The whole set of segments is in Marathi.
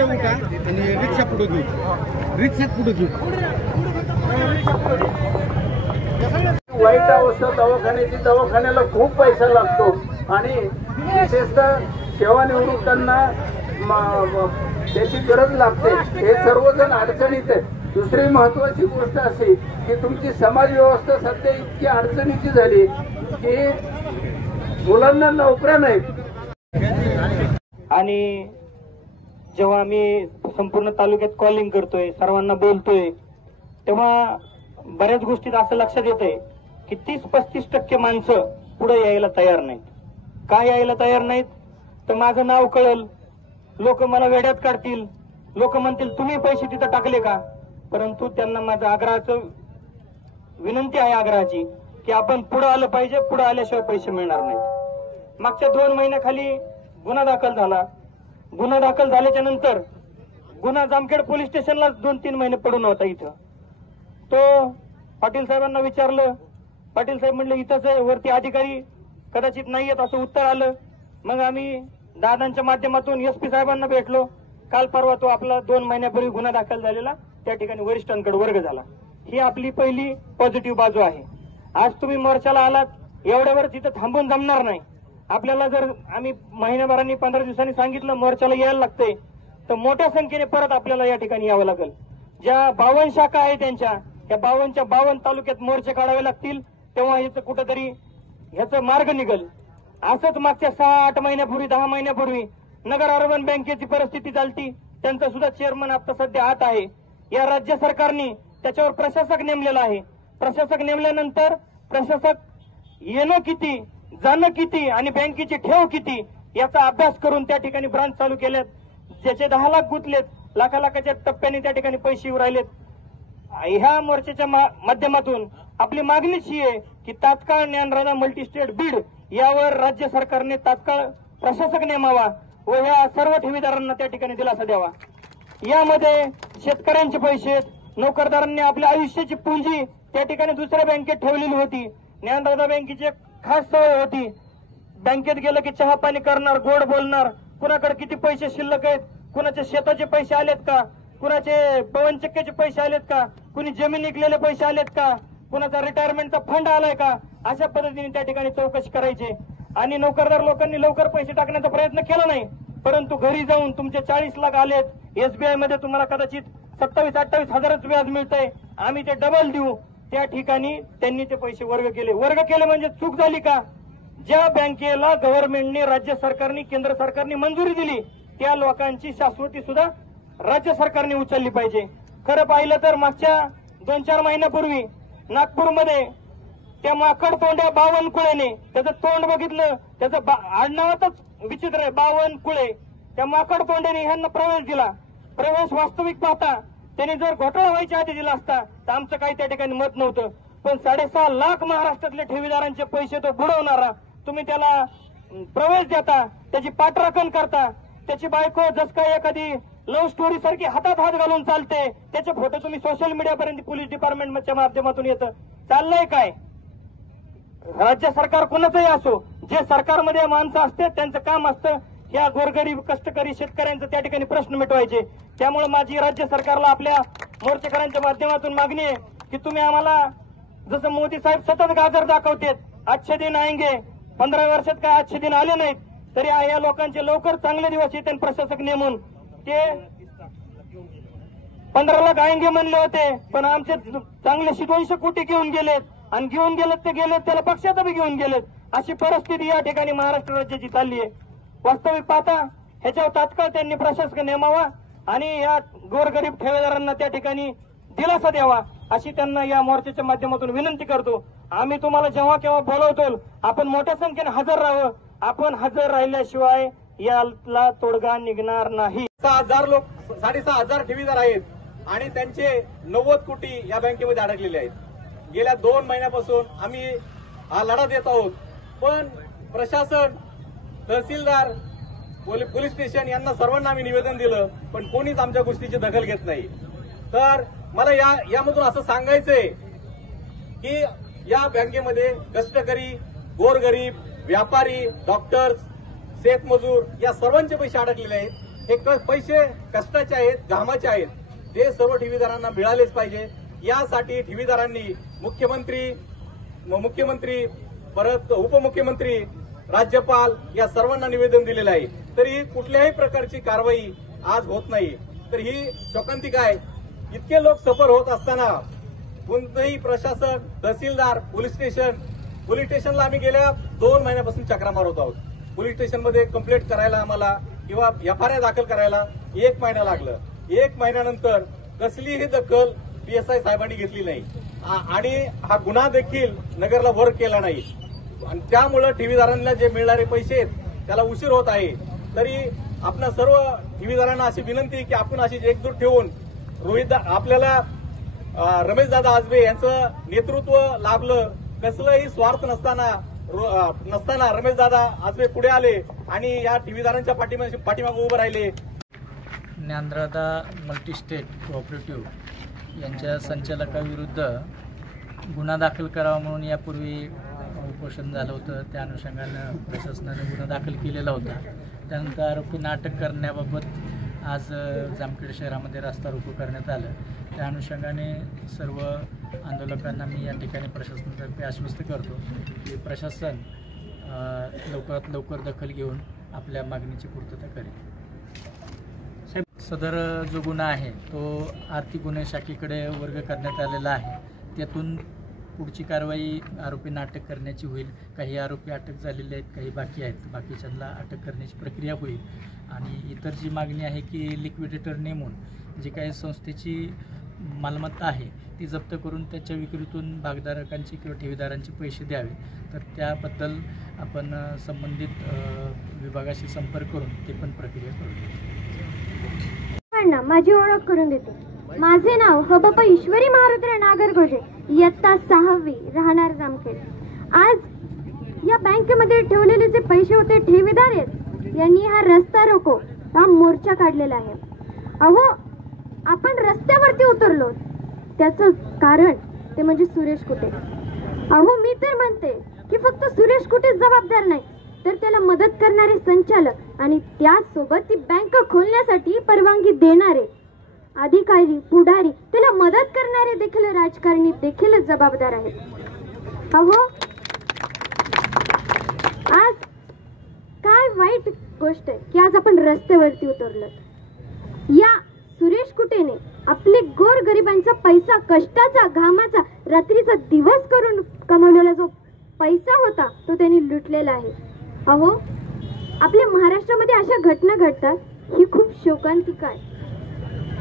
इकडे उठा आणि रिक्षा पुढे घेऊ, रिक्षात पुढे घेऊ. वाईट अवस्था दवाखान्याला खूप पैसा लागतो आणि विशेषतः सेवानिवृत्तांना त्याची गरज लागते. हे सर्वजण अडचणीत आहेत. दुसरी महत्वाची गोष्ट अशी की तुमची समाज व्यवस्था सध्या इतकी अडचणीची झाली की मुलांना नोकऱ्या नाहीत. आणि जेव्हा आम्ही संपूर्ण तालुक्यात कॉलिंग करतोय, सर्वांना बोलतोय, तेव्हा बऱ्याच गोष्टीत असं लक्षात येतंय की 30-35% माणसं पुढे यायला तयार नाहीत. का यायला तयार नाहीत? तर माझं नाव कळल, लोक मला वेड्यात काढतील, लोक म्हणतील तुम्ही पैसे तिथं टाकले का. परंतु त्यांना माझं आग्रहाचं विनंती आहे आग्रहाची की आपण पुढे आलं पाहिजे. पुढे आल्याशिवाय पैसे मिळणार नाहीत. मागच्या 2 महिन्याखाली गुन्हा दाखल झाला. गुन्हा दाखल झाल्याच्या नंतर गुन्हा जामखेड पोलीस स्टेशनला 2-3 महिने पडून होता. इथं तो पाटील साहेबांना विचारलं. पाटील साहेब म्हणले इथंच आहे, वरती अधिकारी कदाचित नाहीयेत असं उत्तर आलं. मग आम्ही दादांच्या माध्यमातून SP साहेबांना भेटलो. काल परवा तो आपला 2 महिन्यापूर्वी गुन्हा दाखल झालेला त्या ठिकाणी वरिष्ठांकडे वर्ग झाला. ही आपली पहिली पॉझिटिव्ह बाजू आहे. आज तुम्ही मोर्चाला आलात, एवढ्यावर तिथं थांबून जमणार नाही. आपल्याला जर आम्ही महिन्याभरांनी 15 दिवसांनी सांगितलं मोर्चाला यायला लागतंय तर मोठ्या संख्येने परत आपल्याला या ठिकाणी यावं लागेल. ज्या 52 शाखा आहे त्यांच्या त्या 52च्या 52 तालुक्यात मोर्चे काढावे लागतील. तेव्हा याचं कुठंतरी ह्याचं मार्ग निघल. असंच मागच्या 6-8 महिन्यापूर्वी 10 महिन्यापूर्वी नगर अर्बन बँकेची परिस्थिती झाली. त्यांचा सुद्धा चेअरमन आता सध्या आत आहे. या राज्य सरकारने त्याच्यावर प्रशासक नेमलेला आहे. प्रशासक नेमल्यानंतर प्रशासक येणं किती, जाणं किती आणि बँकेची ठेव किती याचा अभ्यास करून त्या ठिकाणी ब्रांच चालू केल्यात. ज्याचे 10 लाख गुंतलेत, लाखाच्या टप्प्याने त्या ठिकाणी पैसे येऊ राहिलेत. ह्या मोर्चाच्या माध्यमातून आपली मागणीच ही आहे की तात्काळ ज्ञानराजा मल्टीस्टेट बीड यावर राज्य सरकारने तात्काळ प्रशासक नेमावा व ह्या सर्व ठेवीदारांना त्या ठिकाणी दिलासा द्यावा. यामध्ये शेतकऱ्यांचे पैसे, नोकरदारांनी आपल्या आयुष्याची पुंजी त्या ठिकाणी दुसऱ्या बँकेत ठेवलेली होती. ज्ञानराजा बँकेची एक खास सवय होती, बँकेत गेलं की चहा पाणी करणार, गोड बोलणार, कुणाकडे किती पैसे शिल्लक आहेत, कुणाच्या शेताचे पैसे आलेत का, कुणाचे पवनचक्क्याचे पैसे आलेत का, कुणी जमीन विकलेले पैसे आलेत का, कुणाचा रिटायरमेंटचा फंड आलाय का, अशा पद्धतीने त्या ठिकाणी चौकशी करायची. आणि नोकरदार लोकांनी लवकर पैसे टाकण्याचा प्रयत्न केला नाही. परंतु घरी जाऊन तुमचे 40 लाख आलेत, SBI मध्ये तुम्हाला कदाचित 27-28 हजारच व्याज मिळतंय, आम्ही ते डबल देऊ, त्या ठिकाणी त्यांनी ते पैसे वर्ग केले म्हणजे चूक झाली का. ज्या बँकेला गव्हर्नमेंटने, राज्य सरकारने, केंद्र सरकारने मंजुरी दिली त्या लोकांची शाश्वती सुद्धा राज्य सरकारने उचलली पाहिजे. खरं पाहिलं तर मागच्या 2-4 महिन्यापूर्वी नागपूरमध्ये त्या माकड तोंड्या बावनकुळेने, त्याचं तोंड बघितलं, त्याचं आडनावातच विचित्र आहे, बावनकुळे, त्या माकड तोंड्याने ह्यांना प्रवेश दिला. प्रवेश वास्तविक पाहता त्यांनी जर घोटाळा व्हायच्या आधी दिला असता तर आमचं काही त्या ठिकाणी मत नव्हतं. पण 6.5 लाख महाराष्ट्रातल्या ठेवीदारांचे पैसे तो बुडवणारा, तुम्ही त्याला प्रवेश देता, त्याची पाठराखण करता, त्याची बायको जस काय एखादी लव्ह स्टोरी सारखी हातात हात घालून चालते, त्याचे फोटो तुम्ही सोशल मीडियापर्यंत पोलीस डिपार्टमेंटच्या माध्यमातून येतं. चाललंय काय? राज्य सरकार कोणाचंही असो, जे सरकारमध्ये माणसं असते त्यांचं काम असतं या गोरगरीब कष्टकरी शेतकऱ्यांचं त्या ठिकाणी प्रश्न मिटवायचे. त्यामुळे माझी राज्य सरकारला आपल्या मोर्चेकऱ्यांच्या माध्यमातून मागणी आहे की तुम्ही आम्हाला, जसं मोदी साहेब सतत गाजर दाखवतात, अच्छे दिन आएंगे, 15 वर्षात काय अच्छे दिन आले नाहीत, तरी या लोकांचे लवकर चांगले दिवस येते. प्रशासक नेमून ते 15 लाख आएंगे म्हणले होते, पण आमचे चांगले 200 कोटी घेऊन गेलेत, आणि घेऊन गेलेत ते गेलेत, त्याला पक्षाचं बी घेऊन गेलेत. अशी परिस्थिती या ठिकाणी महाराष्ट्र राज्याची चालली आहे. वास्तविक पाहता ह्याच्यावर तात्काळ त्यांनी प्रशासक नेमावा आणि या गोरगरीब ठेवीदारांना त्या ठिकाणी दिलासा द्यावा, अशी त्यांना या मोर्चाच्या माध्यमातून विनंती करतो. आम्ही तुम्हाला जेव्हा केव्हा बोलवतो, आपण मोठ्या संख्येने हजर राहावं. आपण हजर राहिल्याशिवाय याला तोडगा निघणार नाही. 6,000 लोक, 6,500 ठेवीदार आहेत आणि त्यांचे 90 कोटी या बँकेमध्ये अडकलेले आहेत. गेल्या 2 महिन्यापासून आम्ही हा लढा देत आहोत, पण प्रशासन, तहसीलदार, पोलीस स्टेशन यांना सर्वांना आम्ही निवेदन दिलं, पण कोणीच आमच्या गोष्टीची दखल घेत नाही. तर मला यामधून असं सांगायचंय की या बँकेमध्ये कष्टकरी, गोरगरीब, व्यापारी, डॉक्टर्स, शेतमजूर या सर्वांचे पैसे अडकलेले आहेत. हे पैसे कष्टाचे आहेत, घामाचे आहेत, ते सर्व ठेवीदारांना मिळालेच पाहिजे. यासाठी ठेवीदारांनी मुख्यमंत्री परत उपमुख्यमंत्री, राज्यपाल या सर्वांना निवेदन दिलेलं आहे. तरी कुठल्याही प्रकारची कारवाई आज होत नाही. तर ही शोकांतिका आहे. इतके लोक सफर होत असताना कोणतंही प्रशासन, तहसीलदार, पोलीस स्टेशनला आम्ही गेल्या 2 महिन्यापासून चक्रा मारत आहोत. पोलीस स्टेशनमध्ये कंप्लेंट करायला आम्हाला किंवा एफआयआर दाखल करायला 1 महिना लागलं. 1 महिन्यानंतर कसलीही दखल PSI साहेबांनी घेतली नाही आणि हा गुन्हा देखील नगरला वर्क केला नाही. आणि त्यामुळे ठेवीदारांना जे मिळणारे पैसे आहेत त्याला उशीर होत आहे. तरी आपल्या सर्व ठेवीदारांना अशी विनंती की आपण अशी एकजूट ठेवून आपल्याला रमेशदादा आजबे यांचं नेतृत्व लाभलं. कसलंही स्वार्थ नसताना रमेशदादा आजबे पुढे आले आणि या ठेवीदारांच्या पाठीमागे उभे राहिले. ज्ञानदादा मल्टीस्टेट कोऑपरेटिव्ह यांच्या संचालकाविरुद्ध गुन्हा दाखल करावा म्हणून यापूर्वी उपोषण झालं होतं. त्या अनुषंगानं प्रशासनाने गुन्हा दाखल केलेला होता. त्यानंतर आरोपींना अटक करण्याबाबत आज जामखेड शहरामध्ये रास्ता रोको करण्यात आलं. त्या अनुषंगाने सर्व आंदोलकांना मी या ठिकाणी प्रशासनातर्फे आश्वस्त करतो की प्रशासन लवकरात लवकर दखल घेऊन आपल्या मागणीची पूर्तता करेल. सदर जो गुन्हा आहे तो आर्थिक गुन्हे शाखेकडे वर्ग करण्यात आलेला आहे. त्यातून पुढची कारवाई आरोपींना अटक करण्याची होईल. काही आरोपी अटक झालेले आहेत, काही बाकी आहेत. बाकीच्यांना अटक करण्याची प्रक्रिया होईल. आणि इतर जी मागणी आहे की लिक्विडेटर नेमून जी काही संस्थेची मालमत्ता आहे ती जप्त करून त्याच्या विक्रीतून भागधारकांची किंवा ठेवीदारांचे पैसे द्यावे, तर त्याबद्दल आपण संबंधित विभागाशी संपर्क करून ते पण प्रक्रिया करू. माझी ओळख करून देते. माझे नाव हबप ईश्वरी महारुद्र नागरगोजे, इयत्ता 6वी, राहणार जामखेड. आज या बँकेमध्ये ठेवलेले जे पैसे होते ठेवीदार आहेत यांनी हा रस्ता रोको हा मोर्चा काढलेला आहे. अहो, आपण रस्त्यावरती उतरलो त्याचं कारण ते म्हणजे सुरेश कुटे. अहो, मी तर म्हणते की फक्त सुरेश कुटे जबाबदार नाही, तर त्याला मदत करणारे संचालक आणि त्याचसोबत ती बँक खोलण्यासाठी परवानगी देणारे अधिकारी, पुढारी, त्याला मदत करणारे देखील राजकारणी देखील जबाबदार आहेत. अहो, आज काय वाईट गोष्ट आहे की आज आपण रस्त्यावरती उतरलो. या सुरेश कुटेने आपले गोरगरिबांचा पैसा, कष्टाचा, घामाचा, रात्रीचा दिवस करून कमवलेला जो पैसा होता तो त्यांनी लुटलेला आहे. अहो, आपल्या महाराष्ट्रामध्ये अशा घटना घडतात, ही खूप शोकांतिका आहे.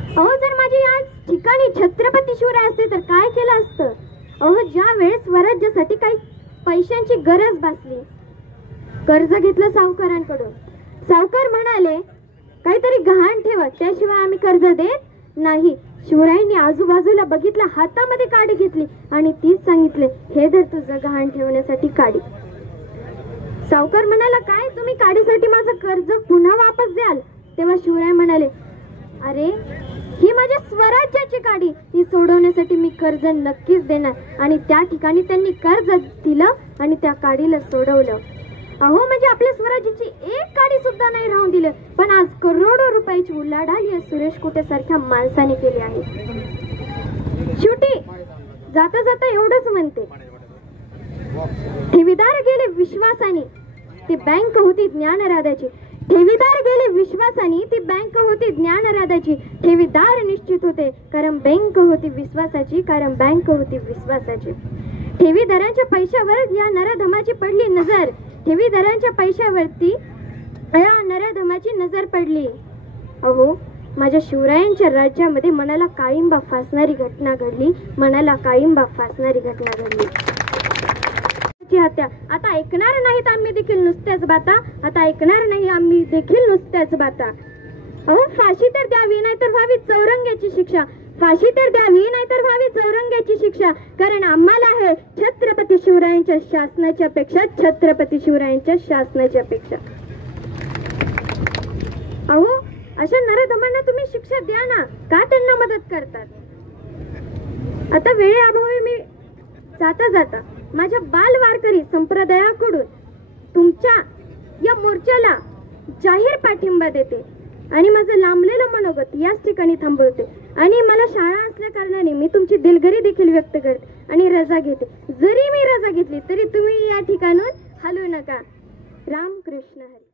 अहो, जर माझी या ठिकाणी छत्रपती शिवराय असते तर काय केलं असतं. अहो, ज्या वेळेस स्वराज्यासाठी काही पैशांची गरज भासली, कर्ज घेतलं सावकारांकडून. सावकार म्हणाले काहीतरी गहाण ठेवा, त्याशिवाय आम्ही कर्ज देत नाही. शिवरायांनी आजूबाजूला बघितलं, हातामध्ये काडी घेतली आणि तीच सांगितले, हे धर तुझं गहाण ठेवण्यासाठी काडी. सावकार म्हणाला, काय तुम्ही काडीसाठी माझं कर्ज पुन्हा वापस द्याल? तेव्हा शिवराय म्हणाले, अरे, ही माझ्या स्वराज्याची काडी, ही सोडवण्यासाठी मी कर्ज नक्कीच देणार. आणि त्या ठिकाणी त्यांनी कर्ज दिलं आणि त्या काडीला सोडवलं. अहो, म्हणजे आपल्या स्वराज्याची एक काडी सुद्धा नाही राहून दिलं, पण आज करोडो रुपयाची उलाढाल या सुरेश कुटे सारख्या माणसाने केली आहे. शेवटी जाता जाता एवढंच म्हणते, ठेवीदार गेले विश्वासाने, ती बँक होती ज्ञानराधाची. ठेवीदार गेले विश्वासाने, ती बँक होती ज्ञानराधाची. ठेवीदार निश्चित होते कारण बँक होती विश्वासाची, कारण बँक होती विश्वासाची. ठेवीदारांच्या पैशावर या नराधमाची पडली नजर. ठेवीदारांच्या पैशावरती या नराधमाची नजर पडली. अहो, माझ्या शिवरायांच्या राज्यामध्ये मनाला काळिंबा फासणारी घटना घडली, मनाला काळिंबा फासणारी घटना घडली. हत्या आता ऐकणार नाहीत आम्ही देखील नुसत्याच बाता, आता ऐकणार नाही आम्ही देखील नुसत्याच बाता. अहो, फाशी तर द्यावी नाही तर व्हावी चौरंग्याची शिक्षा. फाशी तर द्यावी नाही तर व्हावी चौरंग्याची शिक्षा. कारण आम्हाला आहे छत्रपती शिवरायांच्या शासनाच्या पेक्षा, छत्रपती शिवरायांच्या शासनाच्या पेक्षा. अहो, अशा नराधमांना तुम्ही शिक्षा द्या ना, का त्यांना मदत करतात? आता वेळेअभावी मी जाता जाता माझ्या बालवारकरी संप्रदायाकडून तुमच्या या मोर्चाला जाहीर पाठिंबा देते. आणि माझं लांबलेलं मनोगत याच ठिकाणी थांबवते आणि मला शाळा असल्या कारणाने मी तुमची दिलगिरी देखील व्यक्त करते आणि रजा घेते. जरी मी रजा घेतली तरी तुम्ही या ठिकाणून हलू नका. रामकृष्ण हरी.